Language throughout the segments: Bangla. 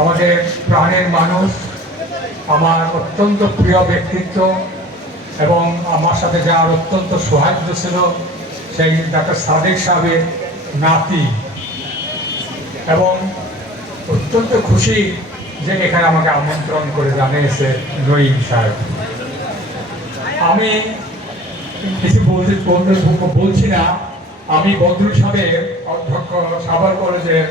আমাদের প্রাণের মানুষ, আমার অত্যন্ত প্রিয় ব্যক্তিত্ব এবং আমার সাথে যার অত্যন্ত সৌহার্দ্য ছিল সেই ডাক্তার সাদেক সাহেবের নাতি, এবং অত্যন্ত খুশি যে এখানে আমাকে আমন্ত্রণ করে জানিয়েছে নঈম সাহেব। আমি কিছু বলছি না, আমি বদরুল সাহেবের অধ্যক্ষ সাভার কলেজের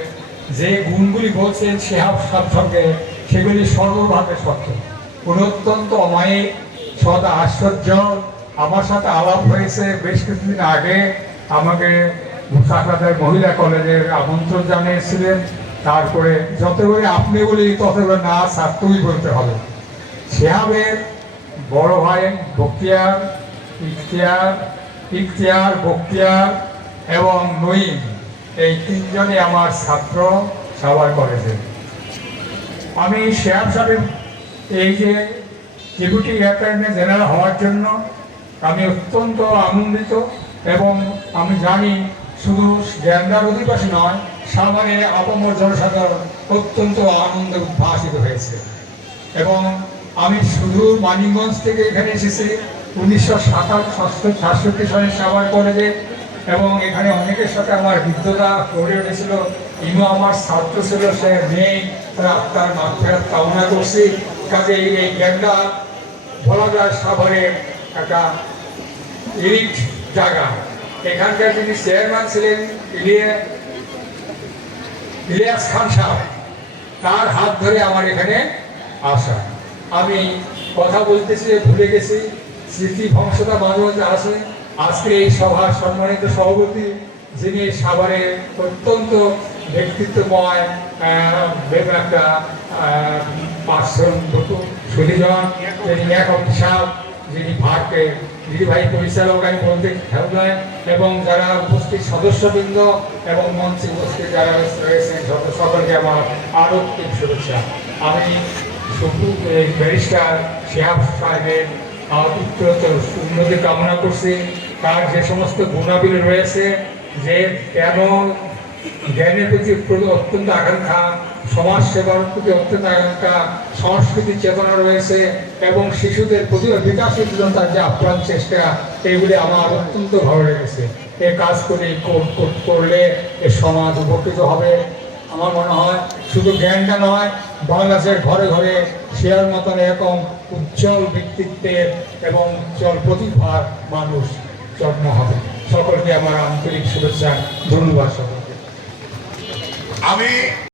যে গুণগুলি বলছেন শিহাব সাহেব সঙ্গে, সেগুলি সর্বভাবে সত্য। উনি অত্যন্ত অমায়িক, সদা আশ্চর্য। আমার সাথে আলাপ হয়েছে বেশ কিছুদিন আগে, আমাকে মুসাফাদের মহিলা কলেজের আমন্ত্রণ জানিয়েছিলেন। তারপরে যতগুলি আপনি বলি ততগুলো না স্যার তুমি বলতে হবে। শিহাবের বড় ভাই বখতিয়ার, ইখতিয়ার বখতিয়ার এবং নঈম, এই তিনজনই আমার ছাত্র সাভার কলেজে। আমি শিহাব সাহেব এই যে ডেপুটি অ্যাটর্নি জেনারেল হওয়ার জন্য আমি অত্যন্ত আনন্দিত, এবং আমি জানি শুধু গ্যান্ডার অধিবাসী নয়, সাভারে আপামর জনসাধারণ অত্যন্ত আনন্দে উদ্ভাসিত হয়েছে। এবং আমি শুধু মানিকগঞ্জ থেকে এখানে এসেছি 1967 সালে সাভার কলেজে, এবং এখানে অনেকের সাথে আমার বিদ্যতা গড়ে উঠেছিল। ইনু আমার ছাত্র ছিল, সে নেই, তার মাগফিরাত কামনা করছি। কাজে এই গ্যান্ডা বলা যায় সাভারে একটা ইলিট জায়গা। এখানকার যিনি চেয়ারম্যান ছিলেন ইলিয়াস খান সাহেব, তার হাত ধরে আমার এখানে আসা। আমি কথা বলতেছি ভুলে গেছি, স্মৃতি ভংসতা মাঝে মাঝে আসে। আজকে এই সভার সম্মানিত সভাপতি, যিনি সাভারের অত্যন্ত ব্যক্তিত্বময় একটা পার্সন সুদীজন, যিনি একক সাহেব, যিনি ভারকে নির্বাহী পরিচালক আমি বলতে খেয়াল নয়, এবং যারা উপস্থিত সদস্যবৃন্দ এবং মঞ্চে উপস্থিত যারা রয়েছেন সকলকে আমার আরও শুভেচ্ছা। আমি ব্যারিস্টার শিহাব সাহেবের উত্তরোত্তর উন্নতি কামনা করছি। তার যে সমস্ত গুণাবলী রয়েছে, যে কেন জ্ঞানের প্রতি অত্যন্ত আকাঙ্ক্ষা, সমাজ সেবার প্রতি অত্যন্ত আকাঙ্ক্ষা, সংস্কৃতির চেতনা রয়েছে, এবং শিশুদের প্রতিভা বিকাশের জন্য তার যে আপ্রাণ চেষ্টা, এগুলি আমার অত্যন্ত ভালো লেগেছে। এ কাজ করলে এ সমাজ উপকৃত হবে। আমার মনে হয় শুধু জ্ঞানটা নয়, বাংলাদেশের ঘরে ঘরে শেয়ার মতন এরকম উজ্জ্বল ব্যক্তিত্বের এবং উজ্জ্বল প্রতিভার মানুষ জন্ম হবে। সকলকে আমার আন্তরিক শুভেচ্ছা, ধন্যবাদ সকলকে। আমি